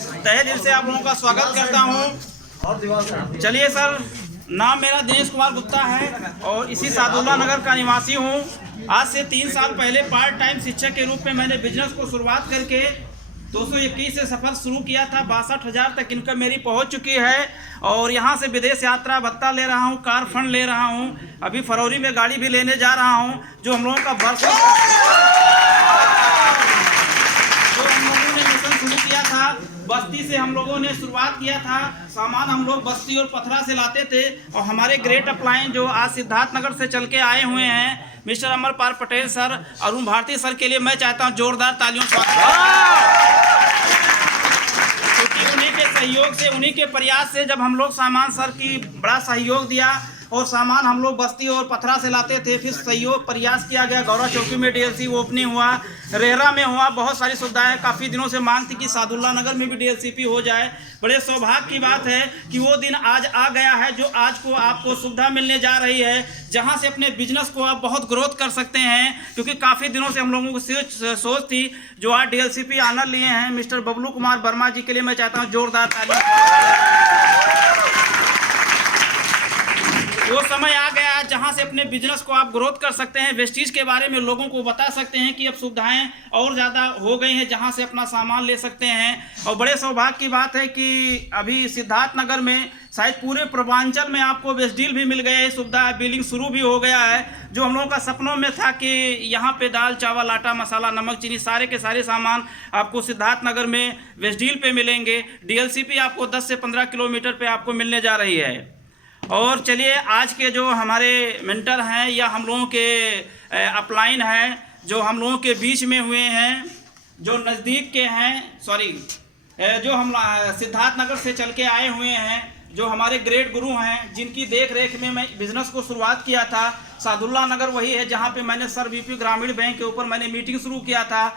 तहे दिल से आप लोगों का स्वागत करता हूं। चलिए सर, नाम मेरा दिनेश कुमार गुप्ता है और इसी सादुल्ला नगर का निवासी हूं। आज से 3 साल पहले पार्ट टाइम शिक्षक के रूप में मैंने बिजनेस को शुरुआत करके 221 से सफर शुरू किया था। 62,000 तक इनकम मेरी पहुंच चुकी है और यहां से विदेश यात्रा भत्ता ले रहा हूं, कार फंड ले रहा हूं। अभी फरवरी में गाड़ी भी लेने जा रहा हूं। जो हम लोगों का वर्षों ने मिशन शुरू किया था, बस्ती से हम लोगों ने शुरुआत किया था। सामान हम लोग बस्ती और पथरा से लाते थे और हमारे ग्रेट अपलाइन जो आज सिद्धार्थ नगर से चल के आए हुए हैं, mister Amarpal Patel sir, Arun Bharti sir के लिए मैं चाहता हूं जोरदार तालियों से, क्योंकि उन्हीं के सहयोग से, उन्हीं के प्रयास से जब हम लोग सामान सर की बड़ा सहयोग दिया और सामान हम लोग बस्ती और पथरा से लाते थे। फिर सहयोग प्रयास किया गया, गौरव चौकी में डीएलसी ओपनिंग हुआ, रेरा में हुआ, बहुत सारी सुविधाएं। काफ़ी दिनों से मांग थी कि सादुल्ला नगर में भी डीएलसीपी हो जाए। बड़े सौभाग्य की बात है कि वो दिन आज आ गया है, जो आज को आपको सुविधा मिलने जा रही है, जहां से अपने बिजनेस को आप बहुत ग्रोथ कर सकते हैं। क्योंकि काफ़ी दिनों से हम लोगों को सोच थी, जो आज डीएलसीपी आनर लिए हैं मिस्टर बबलू कुमार वर्मा जी के लिए मैं चाहता हूँ जोरदार ताली। वो समय आ गया जहां से अपने बिजनेस को आप ग्रोथ कर सकते हैं, वेस्टीज के बारे में लोगों को बता सकते हैं कि अब सुविधाएं और ज़्यादा हो गई हैं, जहां से अपना सामान ले सकते हैं। और बड़े सौभाग्य की बात है कि अभी सिद्धार्थ नगर में शायद पूरे पूर्वांचल में आपको वेस्ट डील भी मिल गया है, सुविधा बिलिंग शुरू भी हो गया है। जो हम लोगों का सपनों में था कि यहाँ पे दाल चावल आटा मसाला नमक चीनी सारे के सारे सामान आपको सिद्धार्थ नगर में वेस्ट डील पे मिलेंगे। डीएलसीपी आपको 10 से 15 किलोमीटर पे आपको मिलने जा रही है। और चलिए, आज के जो हमारे मेंटर हैं या हम लोगों के अपलाइन हैं, जो हम लोगों के बीच में हुए हैं, जो नज़दीक के हैं, जो हम सिद्धार्थ नगर से चल के आए हुए हैं, जो हमारे ग्रेट गुरु हैं, जिनकी देख रेख में मैं बिज़नेस को शुरुआत किया था। सादुल्ला नगर वही है जहां पे मैंने सर बीपी ग्रामीण बैंक के ऊपर मैंने मीटिंग शुरू किया था।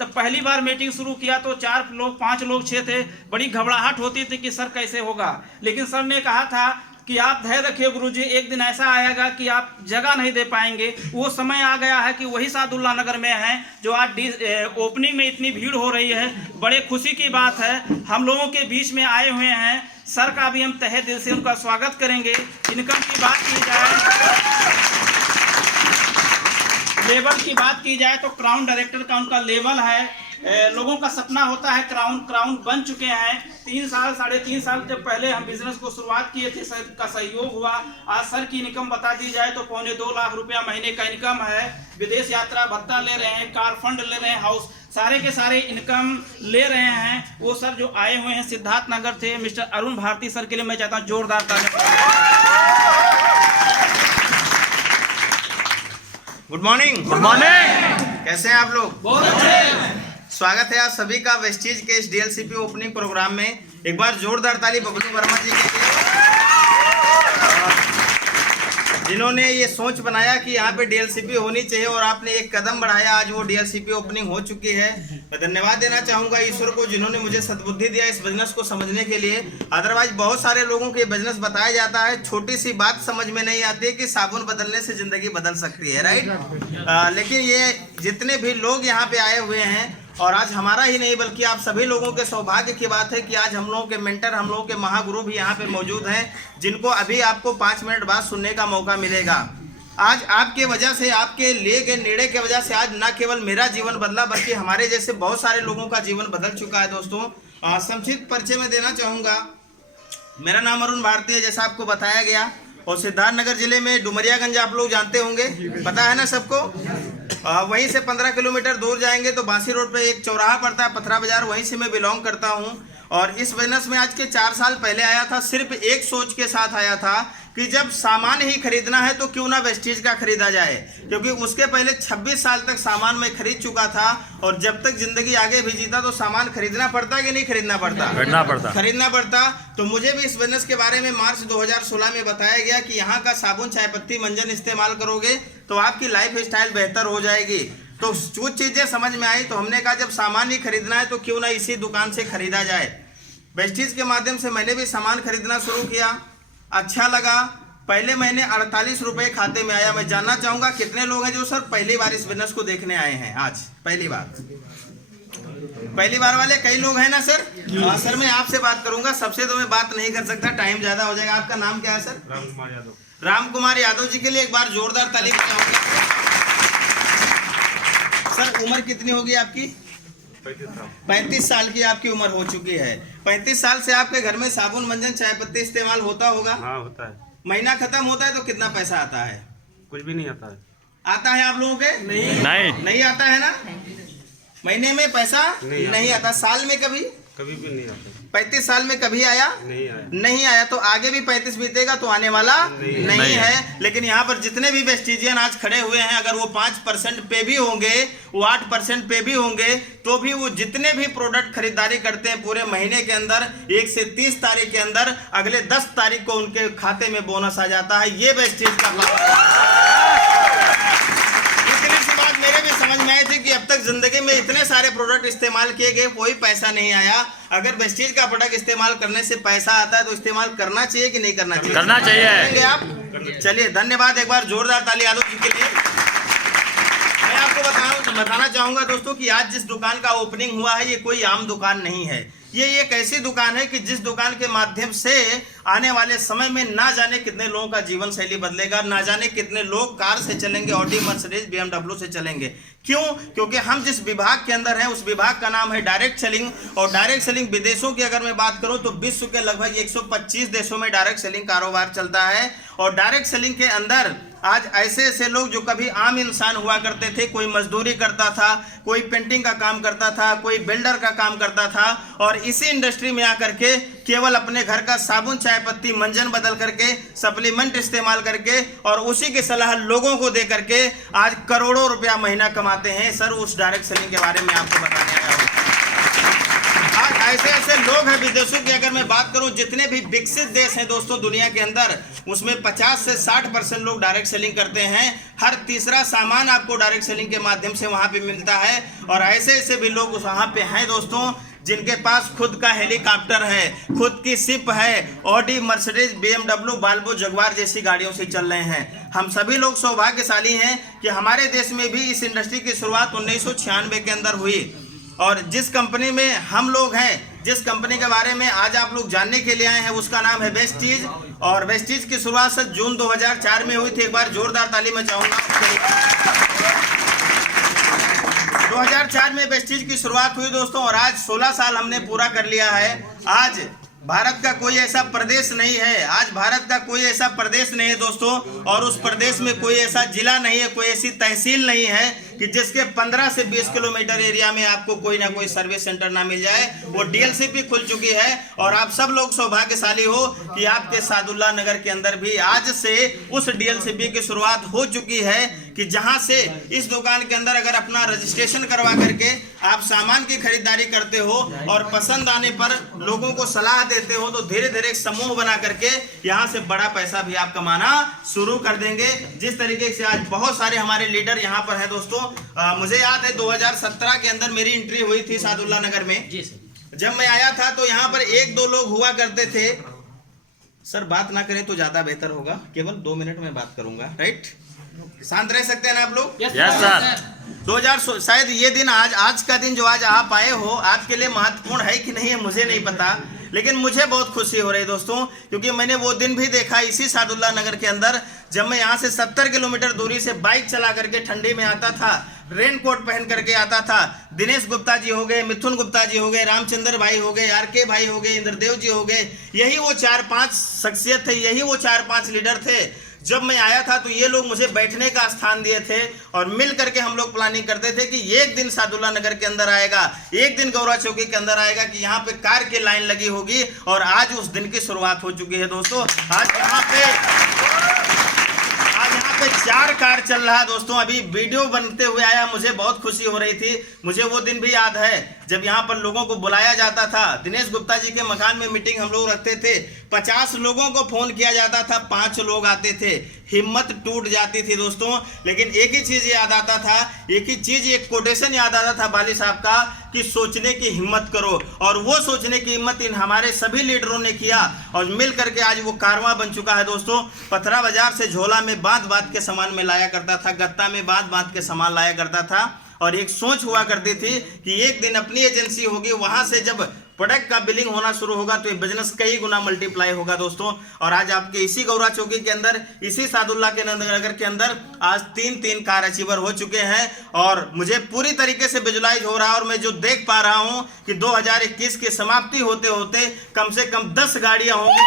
तब पहली बार मीटिंग शुरू किया तो 4 लोग 5 लोग 6 थे। बड़ी घबराहट होती थी कि सर कैसे होगा, लेकिन सर ने कहा था कि आप धैर्य रखिए गुरुजी, एक दिन ऐसा आएगा कि आप जगह नहीं दे पाएंगे। वो समय आ गया है कि वही सादुल्ला नगर में है, जो आज ओपनिंग में इतनी भीड़ हो रही है। बड़े खुशी की बात है, हम लोगों के बीच में आए हुए हैं। सर का भी हम तहे दिल से उनका स्वागत करेंगे। इनकम की बात की जाए, लेवल की बात की जाए तो क्राउन डायरेक्टर का उनका लेवल है। लोगों का सपना होता है क्राउन बन चुके हैं। 3 साल 3.5 साल जब पहले हम बिजनेस को शुरुआत किए थे, सर का सहयोग हुआ। आज सर की इनकम बता दी जाए तो 2.25 लाख रुपया महीने का इनकम है। विदेश यात्रा भत्ता ले रहे हैं, कार फंड ले रहे हैं, हाउस सारे के सारे इनकम ले रहे हैं। वो सर जो आए हुए हैं सिद्धार्थ नगर थे, मिस्टर अरुण भारती सर के लिए मैं चाहता हूँ जोरदार ताली। Good morning. Good morning. कैसे हैं आप लोग? बहुत अच्छे। स्वागत है आप सभी का वेस्टीज के इस डीएलसीपी ओपनिंग प्रोग्राम में। एक बार जोरदार ताली बबलू वर्मा जी के लिए, जिन्होंने ये सोच बनाया कि यहाँ पे डीएलसीपी होनी चाहिए और आपने एक कदम बढ़ाया। आज वो डीएलसीपी ओपनिंग हो चुकी है। मैं धन्यवाद देना चाहूँगा ईश्वर को, जिन्होंने मुझे सद्बुद्धि दिया इस बिजनेस को समझने के लिए। अदरवाइज बहुत सारे लोगों को ये बिजनेस बताया जाता है, छोटी सी बात समझ में नहीं आती है कि साबुन बदलने से ज़िंदगी बदल सकती है, राइट। लेकिन ये जितने भी लोग यहाँ पे आए हुए हैं, और आज हमारा ही नहीं बल्कि आप सभी लोगों के सौभाग्य की बात है कि आज हम लोगों के मेंटर, हम लोगों के महागुरु भी यहाँ पे मौजूद हैं, जिनको अभी आपको 5 मिनट बाद सुनने का मौका मिलेगा। आज आपके वजह से, आपके लिए गए निर्णय के वजह से आज न केवल मेरा जीवन बदला, बल्कि हमारे जैसे बहुत सारे लोगों का जीवन बदल चुका है। दोस्तों, संक्षिप्त परिचय में देना चाहूँगा। मेरा नाम अरुण भारती है, जैसा आपको बताया गया, और सिद्धार्थ नगर जिले में डुमरियागंज आप लोग जानते होंगे, पता है ना सबको। वहीं से 15 किलोमीटर दूर जाएंगे तो बांसी रोड पे एक चौराहा पड़ता है, पथरा बाजार, वहीं से मैं बिलोंग करता हूं। और इस बिजनेस में आज के 4 साल पहले आया था, सिर्फ एक सोच के साथ आया था कि जब सामान ही खरीदना है तो क्यों ना वेस्टीज का खरीदा जाए, क्योंकि उसके पहले 26 साल तक सामान मैं खरीद चुका था। और जब तक जिंदगी आगे भी जीता तो सामान खरीदना पड़ता कि नहीं खरीदना पड़ता? खरीदना पड़ता। तो मुझे भी इस बिजनेस के बारे में मार्च 2016 में बताया गया कि यहाँ का साबुन चाय पत्ती मंजन इस्तेमाल करोगे तो आपकी लाइफ स्टाइल बेहतर हो जाएगी। तो कुछ चीज़ें समझ में आई, तो हमने कहा जब सामान ही खरीदना है तो क्यों ना इसी दुकान से खरीदा जाए। वेस्टीज के माध्यम से मैंने भी सामान खरीदना शुरू किया, अच्छा लगा। पहले महीने 48 रुपये खाते में आया। मैं जानना चाहूँगा कितने लोग हैं जो सर पहली बार इस बिजनेस को देखने आए हैं? आज पहली बार पहली बार वाले कई लोग हैं ना सर? हाँ सर, मैं आपसे बात करूंगा, सबसे तो मैं बात नहीं कर सकता, टाइम ज्यादा हो जाएगा। आपका नाम क्या है सर? रामकुमार यादव। रामकुमार यादव जी के लिए एक बार जोरदार ताली बजाऊंगा। सर उम्र कितनी होगी आपकी? 35 साल की आपकी उम्र हो चुकी है। 35 साल से आपके घर में साबुन, मंजन, चाय पत्ती इस्तेमाल होता होगा? हाँ होता है। महीना खत्म होता है तो कितना पैसा आता है? कुछ भी नहीं आता है। आता है आप लोगों के? नहीं आता है ना? महीने में पैसा नहीं आता। साल में कभी भी नहीं आता। 35 साल में कभी आया? नहीं आया। तो आगे भी 35 बीतेगा तो आने वाला नहीं है। लेकिन यहाँ पर जितने भी वेस्टिजियन आज खड़े हुए हैं, अगर वो 5% पे भी होंगे, वो 8% पे भी होंगे, तो भी वो जितने भी प्रोडक्ट खरीदारी करते हैं पूरे महीने के अंदर 1 से 30 तारीख के अंदर, अगले 10 तारीख को उनके खाते में बोनस आ जाता है। ये वेस्टिज का बात मेरे भी समझ में आई थी कि अब तक जिंदगी में इतने सारे प्रोडक्ट इस्तेमाल किए गए, कोई पैसा नहीं आया। अगर वेस्टीज का प्रोडक्ट इस्तेमाल करने से पैसा आता है तो इस्तेमाल करना चाहिए कि नहीं करना चाहिए? करना चाहिए। आप चलिए, धन्यवाद। एक बार जोरदार ताली यादव जी के लिए। मैं आपको बताना चाहूंगा दोस्तों कि आज जिस दुकान का ओपनिंग हुआ है, ये कोई आम दुकान नहीं है। ये एक ऐसी दुकान है कि जिस दुकान के माध्यम से आने वाले समय में ना जाने कितने लोगों का जीवन शैली बदलेगा, ना जाने कितने लोग कार से चलेंगे, ऑडी, मर्सिडीज, BMW से चलेंगे। क्यों? क्योंकि हम जिस विभाग के अंदर हैं उस विभाग का नाम है डायरेक्ट सेलिंग। और डायरेक्ट सेलिंग विदेशों की अगर मैं बात करूं तो विश्व के लगभग 125 देशों में डायरेक्ट सेलिंग कारोबार चलता है। और डायरेक्ट सेलिंग के अंदर आज ऐसे लोग जो कभी आम इंसान हुआ करते थे, कोई मजदूरी करता था, कोई पेंटिंग का काम करता था, कोई बिल्डर का काम करता था, और इसी इंडस्ट्री में आकर के केवल अपने घर का साबुन, चाय पत्ती, मंजन बदल करके, सप्लीमेंट इस्तेमाल करके और उसी की सलाह लोगों को दे करके आज करोड़ों रुपया महीना कमाते हैं। सर उस डायरेक्ट सेलिंग के बारे में आपको बताने आया हूं। आज ऐसे लोग हैं विदेशों की अगर मैं बात करूं, जितने भी विकसित देश हैं दोस्तों दुनिया के अंदर, उसमें 50 से 60% लोग डायरेक्ट सेलिंग करते हैं। हर तीसरा सामान आपको डायरेक्ट सेलिंग के माध्यम से वहां पे मिलता है। और ऐसे भी लोग वहां पे हैं दोस्तों जिनके पास खुद का हेलीकॉप्टर है, खुद की शिप है, Audi, Mercedes, BMW, Balbo, Jaguar जैसी गाड़ियों से चल रहे हैं। हम सभी लोग सौभाग्यशाली हैं कि हमारे देश में भी इस इंडस्ट्री की शुरुआत 1996 के अंदर हुई। और जिस कंपनी में हम लोग हैं, जिस कंपनी के बारे में आज आप लोग जानने के लिए आए हैं, उसका नाम है वेस्टीज। और वेस्टीज की शुरुआत से जून 2004 में हुई थी। एक बार जोरदार ताली मैं चाहूंगा। 2004 में वेस्टीज की शुरुआत हुई दोस्तों, और आज 16 साल हमने पूरा कर लिया है। आज भारत का कोई ऐसा प्रदेश नहीं है, आज भारत का कोई ऐसा प्रदेश नहीं है दोस्तों, और उस प्रदेश में कोई ऐसा जिला नहीं है, कोई ऐसी तहसील नहीं है कि जिसके 15 से 20 किलोमीटर एरिया में आपको कोई ना कोई सर्विस सेंटर ना मिल जाए। वो DLCP खुल चुकी है। और आप सब लोग सौभाग्यशाली हो कि आपके सादुल्ला नगर के अंदर भी आज से उस DLCP की शुरुआत हो चुकी है, कि जहां से इस दुकान के अंदर अगर अपना रजिस्ट्रेशन करवा करके आप सामान की खरीदारी करते हो और पसंद आने पर लोगों को सलाह देते हो, तो धीरे धीरे एक समूह बना करके यहाँ से बड़ा पैसा भी आप कमाना शुरू कर देंगे। जिस तरीके से आज बहुत सारे हमारे लीडर यहाँ पर हैं दोस्तों। मुझे याद है 2017 के अंदर मेरी एंट्री हुई थी सादुल्ला नगर में। जब मैं आया था तो यहाँ पर 1-2 लोग हुआ करते थे। सर बात ना करें तो ज्यादा बेहतर होगा, केवल 2 मिनट में बात करूंगा, राइट? शांत रह सकते हैं ना आप लोग? Yes sir. 2000 शायद ये दिन आज का दिन जो आज आप आए हो, आपके लिए महत्वपूर्ण है कि नहीं है मुझे नहीं पता, लेकिन मुझे बहुत खुशी हो रही है दोस्तों, क्योंकि मैंने वो दिन भी देखा इसी सादुल्ला नगर के अंदर, जब मैं यहाँ से 70 किलोमीटर दूरी से बाइक चला करके ठंडी में आता था, रेन कोट पहन करके आता था। दिनेश गुप्ता जी हो गए, मिथुन गुप्ता जी हो गए, रामचंद्र भाई हो गए, RK भाई हो गए, इंद्रदेव जी हो गए, यही वो 4-5 शख्सियत थे, यही वो 4-5 लीडर थे। जब मैं आया था तो ये लोग मुझे बैठने का स्थान दिए थे और मिल करके हम लोग प्लानिंग करते थे कि एक दिन सादुल्ला नगर के अंदर आएगा, एक दिन गौरा चौकी के अंदर आएगा कि यहाँ पे कार की लाइन लगी होगी। और आज उस दिन की शुरुआत हो चुकी है दोस्तों। आज यहाँ पे 4 कार चल रहा है दोस्तों। अभी वीडियो बनते हुए आया, मुझे बहुत खुशी हो रही थी। मुझे वो दिन भी याद है जब यहाँ पर लोगों को बुलाया जाता था। दिनेश गुप्ता जी के मकान में मीटिंग हम लोग रखते थे, 50 लोगों को फोन किया जाता था, 5 लोग आते थे, हिम्मत टूट जाती थी दोस्तों। लेकिन एक ही चीज याद आता था, एक कोटेशन याद आता था बाली साहब का, कि सोचने की हिम्मत करो। और वो सोचने की हिम्मत इन हमारे सभी लीडरों ने किया और मिल करके आज वो कारवां बन चुका है दोस्तों। पथरा बाजार से झोला में बांध के सामान में लाया करता था, गत्ता में बांध के सामान लाया करता था। और एक सोच हुआ करती थी कि एक दिन अपनी एजेंसी होगी, वहां से जब प्रोडक्ट का बिलिंग होना शुरू होगा तो ये बिजनेस कई गुना मल्टीप्लाई होगा दोस्तों। और आज आपके इसी गौरा चौकी के अंदर, इसी सादुल्ला के नगर के अंदर आज 3 कार अचीवर हो चुके हैं और मुझे पूरी तरीके से विजुलाइज हो रहा है। और मैं जो देख पा रहा हूं कि 2021 की समाप्ति होते होते कम से कम 10 गाड़ियां होंगी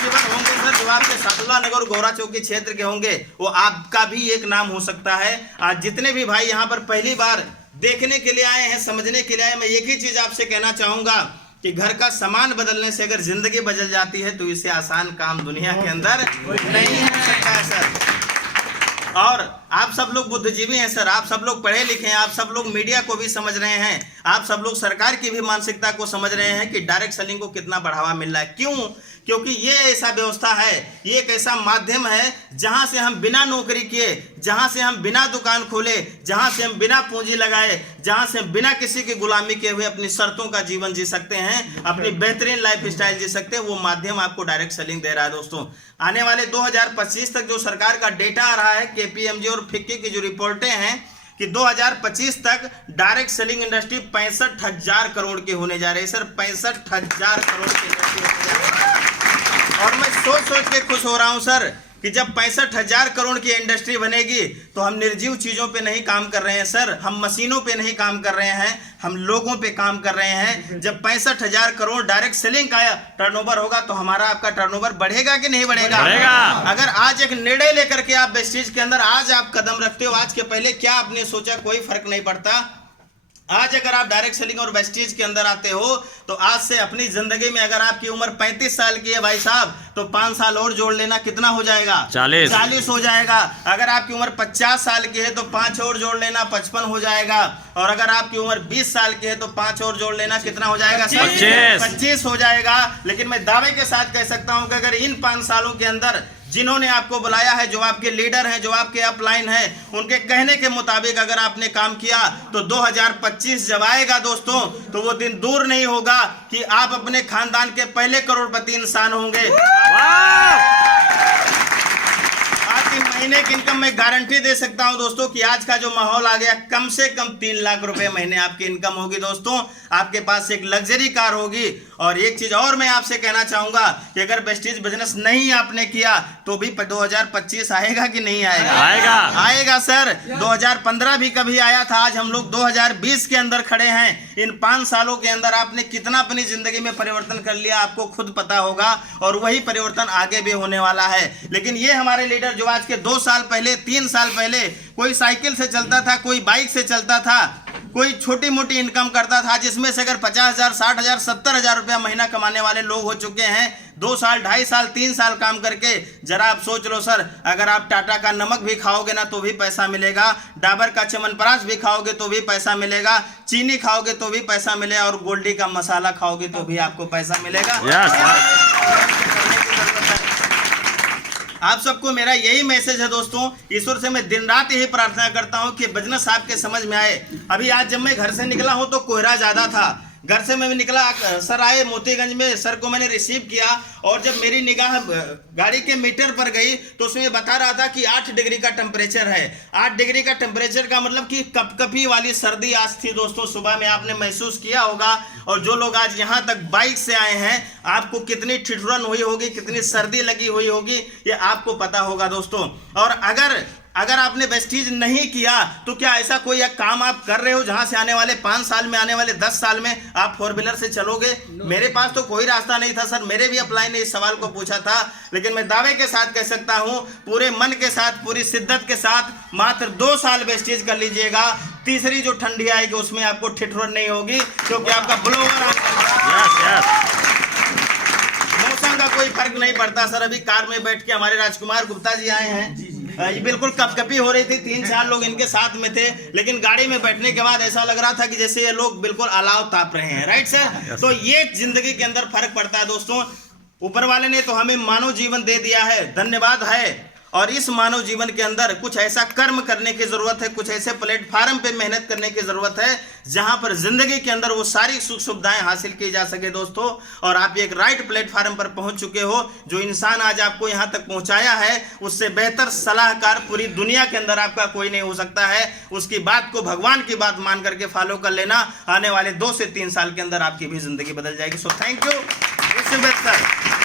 जो होंगे सर, जो आपके सादुल्ला नगर गौरा चौकी क्षेत्र के होंगे, वो आपका भी एक नाम हो सकता है। आज जितने भी भाई यहाँ पर पहली बार देखने के लिए आए हैं, समझने के लिए आए, मैं एक ही चीज आपसे कहना चाहूंगा कि घर का सामान बदलने से अगर जिंदगी बदल जाती है तो इससे आसान काम दुनिया के अंदर नहीं हो सकता है सर। और आप सब लोग बुद्धिजीवी हैं सर, आप सब लोग पढ़े लिखे हैं, आप सब लोग मीडिया को भी समझ रहे हैं, आप सब लोग सरकार की भी मानसिकता को समझ रहे हैं कि डायरेक्ट सेलिंग को कितना बढ़ावा मिल रहा है। क्यों? क्योंकि ये ऐसा व्यवस्था है, ये एक ऐसा माध्यम है जहां से हम बिना नौकरी किए, जहां से हम बिना दुकान खोले, जहां से हम बिना पूंजी लगाए, जहां से हम बिना किसी की गुलामी के हुए अपनी शर्तों का जीवन जी सकते हैं, अपनी बेहतरीन लाइफ स्टाइल जी सकते हैं। वो माध्यम आपको डायरेक्ट सेलिंग दे रहा है दोस्तों। आने वाले 2025 तक जो सरकार का डेटा आ रहा है, केपीएमजी और फिक्की की जो रिपोर्टें हैं कि 2025 तक डायरेक्ट सेलिंग इंडस्ट्री 65,000 करोड़ की होने जा रही है सर, 65,000 करोड़ की इंडस्ट्री होने जा रही है। और मैं सोच के खुश हो रहा हूं सर कि जब 65,000 करोड़ की इंडस्ट्री बनेगी तो हम निर्जीव चीजों पे नहीं काम कर रहे हैं सर, हम मशीनों पे नहीं काम कर रहे हैं, हम लोगों पे काम कर रहे हैं। जब 65,000 करोड़ डायरेक्ट सेलिंग का टर्नओवर होगा तो हमारा आपका टर्नओवर बढ़ेगा कि नहीं बढ़ेगा? अगर आज एक निर्णय लेकर के आप वेस्टेज के अंदर आज आप कदम रखते हो, आज के पहले क्या आपने सोचा, कोई फर्क नहीं पड़ता। आज अगर आप डायरेक्ट सेलिंग और वेस्टेज के अंदर आते हो तो आज से अपनी जिंदगी में अगर आपकी उम्र 35 साल की है भाई साहब, तो 5 साल और जोड़ लेना, कितना हो जाएगा? 40 हो जाएगा। अगर आपकी उम्र 50 साल की है तो 5 और जोड़ लेना, 55 हो जाएगा। और अगर आपकी उम्र 20 साल की है तो 5 और जोड़ लेना, कितना हो जाएगा? 25 हो जाएगा। लेकिन मैं दावे के साथ कह सकता हूं कि अगर इन 5 सालों के अंदर जिन्होंने आपको बुलाया है, जो आपके लीडर हैं, जो आपके अपलाइन हैं, उनके कहने के मुताबिक अगर आपने काम किया तो 2025 जब आएगा दोस्तों तो वो दिन दूर नहीं होगा कि आप अपने खानदान के पहले करोड़पति इंसान होंगे। आज की महीने की इनकम मैं गारंटी दे सकता हूं दोस्तों कि आज का जो माहौल आ गया, कम से कम 3 लाख रुपए महीने आपकी इनकम होगी दोस्तों। आपके पास एक लग्जरी कार होगी। और एक चीज और मैं आपसे कहना चाहूंगा कि अगर वेस्टेज बिजनेस नहीं आपने किया तो भी 2025 आएगा कि नहीं आएगा? आएगा सर। 2015 भी कभी आया था, आज हम लोग 2020 के अंदर खड़े हैं। इन 5 सालों के अंदर आपने कितना अपनी जिंदगी में परिवर्तन कर लिया आपको खुद पता होगा, और वही परिवर्तन आगे भी होने वाला है। लेकिन ये हमारे लीडर जो आज के 2 साल पहले, 3 साल पहले कोई साइकिल से चलता था, कोई बाइक से चलता था, कोई छोटी मोटी इनकम करता था, जिसमें से अगर 50,000, 60,000, 70,000 रुपया महीना कमाने वाले लोग हो चुके हैं 2 साल, 2.5 साल, 3 साल काम करके। जरा आप सोच लो सर, अगर आप टाटा का नमक भी खाओगे ना तो भी पैसा मिलेगा, डाबर का च्यवनप्राश भी खाओगे तो भी पैसा मिलेगा, चीनी खाओगे तो भी पैसा मिलेगा, और गोल्डी का मसाला खाओगे तो भी आपको पैसा मिलेगा। आप सबको मेरा यही मैसेज है दोस्तों। ईश्वर से मैं दिन रात यही प्रार्थना करता हूं कि बिजनेस आपके समझ में आए। अभी आज जब मैं घर से निकला हूं तो कोहरा ज्यादा था, घर से मैं निकला, सर आए मोतीगंज में, सर को मैंने रिसीव किया, और जब मेरी निगाह गाड़ी के मीटर पर गई तो उसमें बता रहा था कि 8 डिग्री का टेम्परेचर है। 8 डिग्री का टेम्परेचर का मतलब कि कपकपी वाली सर्दी आज थी दोस्तों। सुबह में आपने महसूस किया होगा, और जो लोग आज यहाँ तक बाइक से आए हैं, आपको कितनी ठिठुरन हुई होगी, कितनी सर्दी लगी हुई होगी, ये आपको पता होगा दोस्तों। और अगर आपने वेस्टेज नहीं किया तो क्या ऐसा कोई एक काम आप कर रहे हो जहां से आने वाले 5 साल में, आने वाले 10 साल में आप 4 व्हीलर से चलोगे? मेरे पास तो कोई रास्ता नहीं था सर। मेरे भी अपलाइन ने इस सवाल को पूछा था, लेकिन मैं दावे के साथ कह सकता हूं, पूरे मन के साथ, पूरी शिद्दत के साथ मात्र 2 साल वेस्टेज कर लीजिएगा। तीसरी जो ठंडी आएगी उसमें आपको ठिठुरन नहीं होगी, क्योंकि आपका ब्लोवर मौसम का कोई फर्क नहीं पड़ता सर। अभी कार में बैठ के हमारे राजकुमार गुप्ता जी आए हैं, ये बिल्कुल कपकपी हो रही थी, 3-4 लोग इनके साथ में थे, लेकिन गाड़ी में बैठने के बाद ऐसा लग रहा था कि जैसे ये लोग बिल्कुल अलाव ताप रहे हैं। Right sir? तो ये जिंदगी के अंदर फर्क पड़ता है दोस्तों। ऊपर वाले ने तो हमें मानव जीवन दे दिया है, धन्यवाद है। और इस मानव जीवन के अंदर कुछ ऐसा कर्म करने की जरूरत है, कुछ ऐसे प्लेटफार्म पे मेहनत करने की जरूरत है जहां पर जिंदगी के अंदर वो सारी सुख सुविधाएं हासिल की जा सके दोस्तों। और आप एक राइट प्लेटफार्म पर पहुंच चुके हो। जो इंसान आज आपको यहां तक पहुंचाया है उससे बेहतर सलाहकार पूरी दुनिया के अंदर आपका कोई नहीं हो सकता है। उसकी बात को भगवान की बात मान करके फॉलो कर लेना, आने वाले 2 से 3 साल के अंदर आपकी भी जिंदगी बदल जाएगी। So thank you.